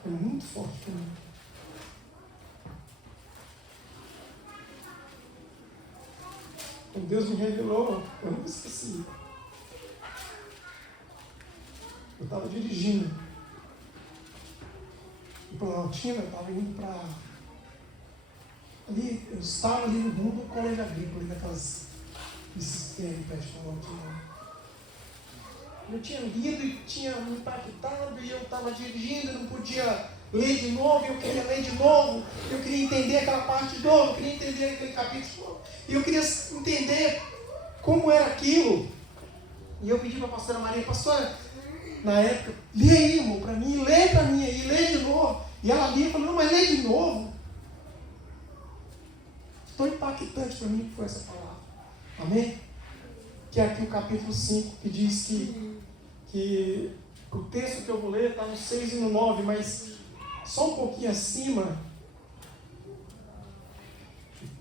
É muito forte para mim. Quando Deus me revelou, eu nunca esqueci. Eu estava dirigindo. E Planaltina, eu estava indo para... Ali, eu estava ali no rumo do colégio agrícola, ali naquelas... Esses que tem ali perto de Planaltina. Eu tinha lido e tinha me impactado, e eu estava dirigindo, eu não podia ler de novo, eu queria ler de novo, eu queria entender aquela parte de novo, eu queria entender aquele capítulo, e eu queria entender como era aquilo. E eu pedi para a pastora Maria, pastora, na época, lê aí, irmão, para mim, lê para mim aí, lê de novo. E ela lia e falou, não, mas lê de novo. Tão impactante para mim que foi essa palavra. Amém? Que é aqui o capítulo 5, que diz que o texto que eu vou ler está no 6 e no 9, mas só um pouquinho acima,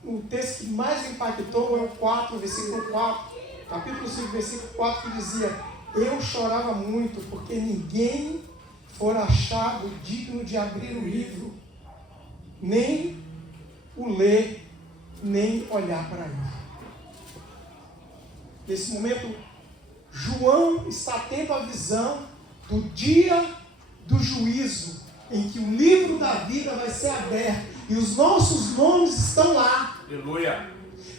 o texto que mais me impactou é o 4, versículo 4, capítulo 5, versículo 4, que dizia, eu chorava muito, porque ninguém fora achado digno de abrir o livro, nem o ler, nem olhar para ele. Nesse momento, João está tendo a visão do dia do juízo, em que o livro da vida vai ser aberto, e os nossos nomes estão lá. Aleluia.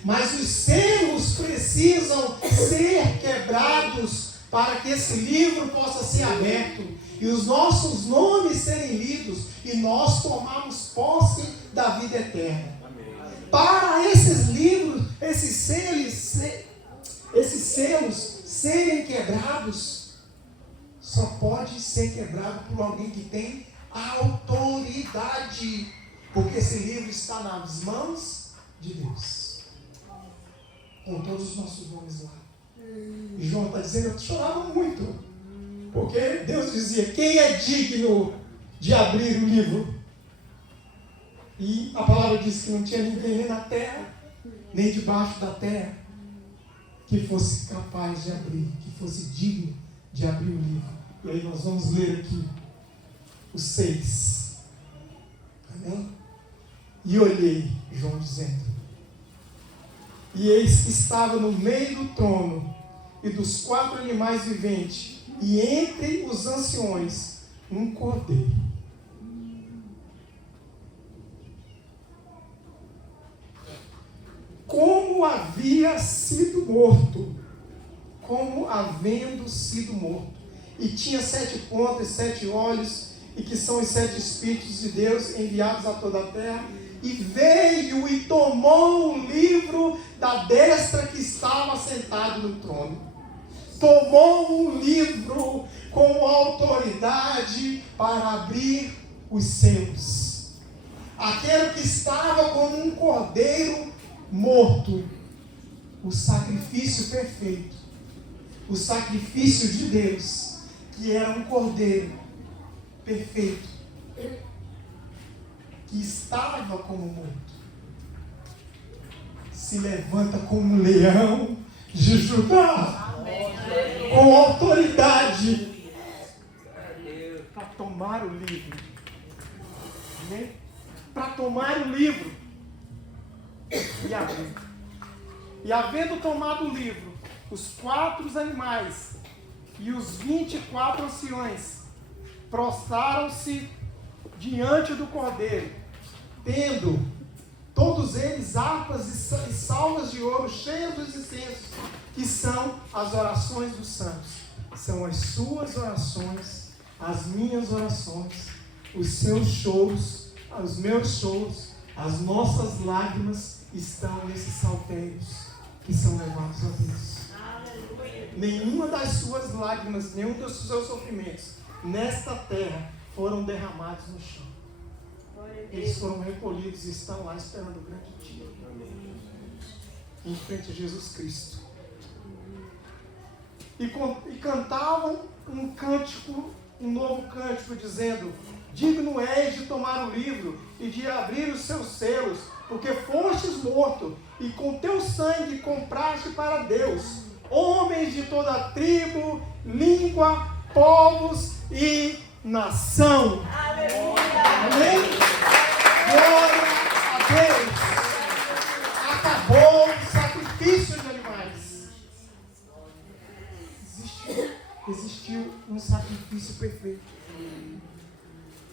Mas os selos precisam ser quebrados para que esse livro possa ser aberto, e os nossos nomes serem lidos, e nós tomarmos posse da vida eterna. Amém. Para esses livros, esses selos serem quebrados, só pode ser quebrado por alguém que tem autoridade, porque esse livro está nas mãos de Deus, com todos os nossos nomes lá. E João está dizendo, eu chorava muito, porque Deus dizia, quem é digno de abrir o livro? E a palavra diz que não tinha ninguém nem na terra, nem debaixo da terra, que fosse capaz de abrir, que fosse digno de abrir o livro. E aí nós vamos ler aqui os 6. Amém? E olhei, João dizendo, e eis que estava no meio do trono e dos 4 animais viventes, e entre os anciões, um cordeiro. Como havia sido morto, como havendo sido morto, e tinha 7 pontas, 7 olhos, e que são os 7 Espíritos de Deus enviados a toda a terra, e veio e tomou o livro da destra que estava sentado no trono. Tomou um livro com autoridade para abrir os selos. Aquele que estava como um cordeiro morto, o sacrifício perfeito, o sacrifício de Deus, que era um cordeiro perfeito, que estava como morto, se levanta como um leão de Judá, com autoridade para tomar o livro, né? Para tomar o livro e abrir. E havendo tomado o livro, os 4 animais e os 24 anciões prostraram-se diante do cordeiro, tendo todos eles harpas e salvas de ouro cheias dos incensos, que são as orações dos santos. São as suas orações, as minhas orações, os seus choros, os meus choros, as nossas lágrimas estão nesses saltérios que são levados a Deus. Aleluia. Nenhuma das suas lágrimas, nenhum dos seus sofrimentos nesta terra foram derramados no chão. Eles foram recolhidos e estão lá esperando o grande dia. Em frente a Jesus Cristo. E cantavam um cântico, um novo cântico, dizendo: digno és de tomar o livro e de abrir os seus selos, porque fostes morto, e com teu sangue compraste para Deus homens de toda tribo, língua, povos e nação. Aleluia. Amém? Glória a Deus. Acabou o sacrifício de animais. Existiu um sacrifício perfeito.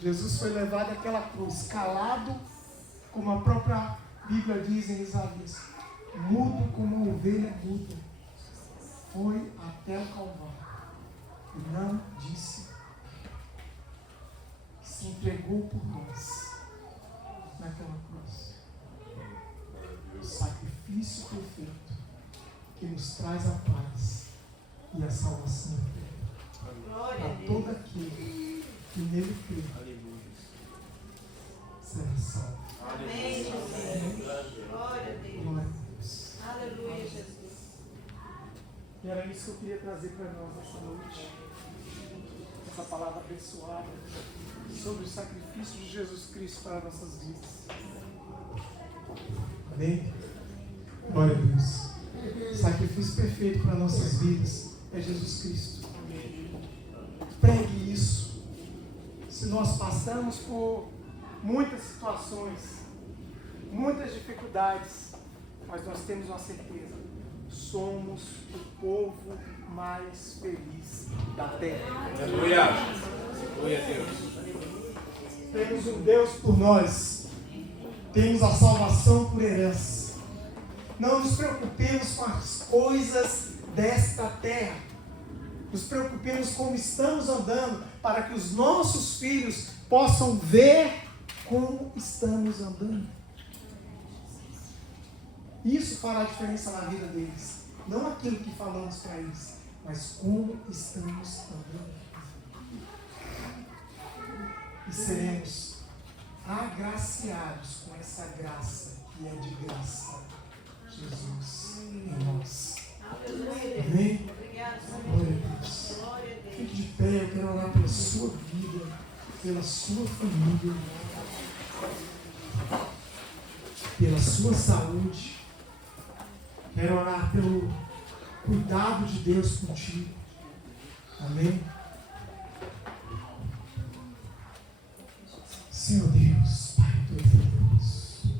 Jesus foi levado àquela cruz, calado, como a própria Bíblia diz em Isaías, mudo como uma ovelha muda. Foi até o Calvário e não disse, se entregou por nós naquela cruz. O sacrifício perfeito que nos traz a paz e a salvação a todo aquele que nele crê será salvo. Amém, Jesus. Glória a Deus. Glória a Deus. Aleluia, Jesus. E era isso que eu queria trazer para nós essa noite. Essa palavra abençoada sobre o sacrifício de Jesus Cristo para nossas vidas. Amém? Glória a Deus. O sacrifício perfeito para nossas vidas é Jesus Cristo. Pregue isso. Se nós passamos por muitas situações, muitas dificuldades, mas nós temos uma certeza: somos o povo mais feliz da terra. Aleluia. Glória a Deus. Temos um Deus por nós, temos a salvação por herança. Não nos preocupemos com as coisas desta terra, nos preocupemos como estamos andando, para que os nossos filhos possam ver como estamos andando. Isso fará diferença na vida deles. Não aquilo que falamos para eles, mas como estamos andando. e seremos agraciados com essa graça que é de graça, Jesus, em nós. Amém? Glória a Deus. Fique de pé, eu quero orar pela sua vida, pela sua família, pela sua saúde. Quero orar pelo cuidado de Deus contigo. Amém? Senhor Deus, Pai Todo-Poderoso.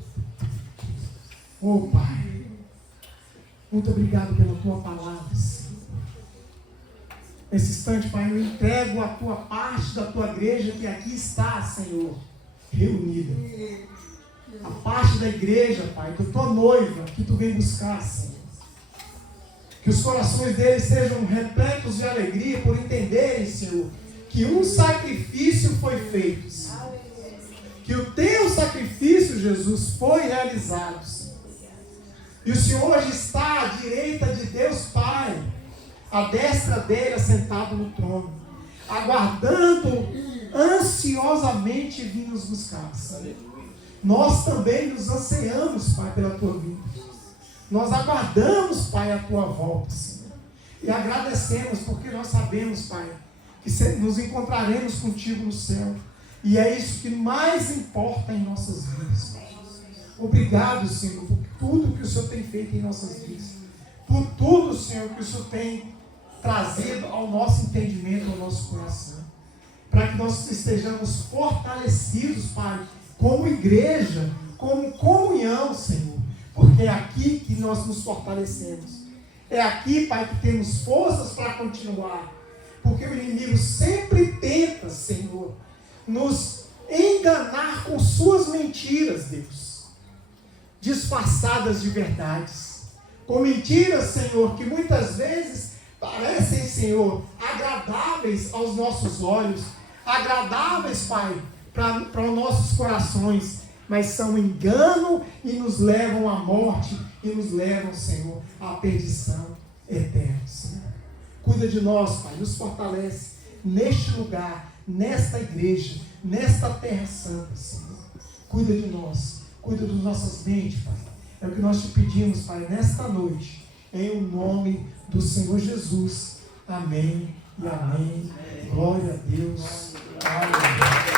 Oh Pai, muito obrigado pela tua palavra, Senhor. Nesse instante, Pai, eu entrego a tua parte da tua igreja que aqui está, Senhor, reunida. A parte da igreja, Pai, da tua noiva que tu vem buscar, Senhor. Que os corações deles sejam repletos de alegria por entenderem, Senhor, que um sacrifício foi feito, Senhor. Que o teu sacrifício, Jesus, foi realizado, Senhor. E o Senhor hoje está à direita de Deus Pai, à destra dele, assentado no trono, aguardando ansiosamente vir nos buscar, Senhor. Nós também nos ansiamos, Pai, pela tua vida. Nós aguardamos, Pai, a tua volta, Senhor. E agradecemos porque nós sabemos, Pai, que nos encontraremos contigo no céu. E é isso que mais importa em nossas vidas, Pai. Obrigado, Senhor, por tudo que o Senhor tem feito em nossas vidas. Por tudo, Senhor, que o Senhor tem trazido ao nosso entendimento, ao nosso coração. Para que nós estejamos fortalecidos, Pai, como igreja, como comunhão, Senhor. Porque é aqui que nós nos fortalecemos. É aqui, Pai, que temos forças para continuar. Porque o inimigo sempre tenta, Senhor, nos enganar com suas mentiras, Deus. Disfarçadas de verdades. Com mentiras, Senhor, que muitas vezes parecem, Senhor, agradáveis aos nossos olhos. Agradáveis, Pai, para os nossos corações. Mas são engano e nos levam à morte e nos levam, Senhor, à perdição eterna, Senhor. Cuida de nós, Pai, nos fortalece neste lugar, nesta igreja, nesta terra santa, Senhor. Cuida de nós, cuida das nossas mentes, Pai. É o que nós te pedimos, Pai, nesta noite, em o nome do Senhor Jesus. Amém e amém. Glória a Deus. Aleluia.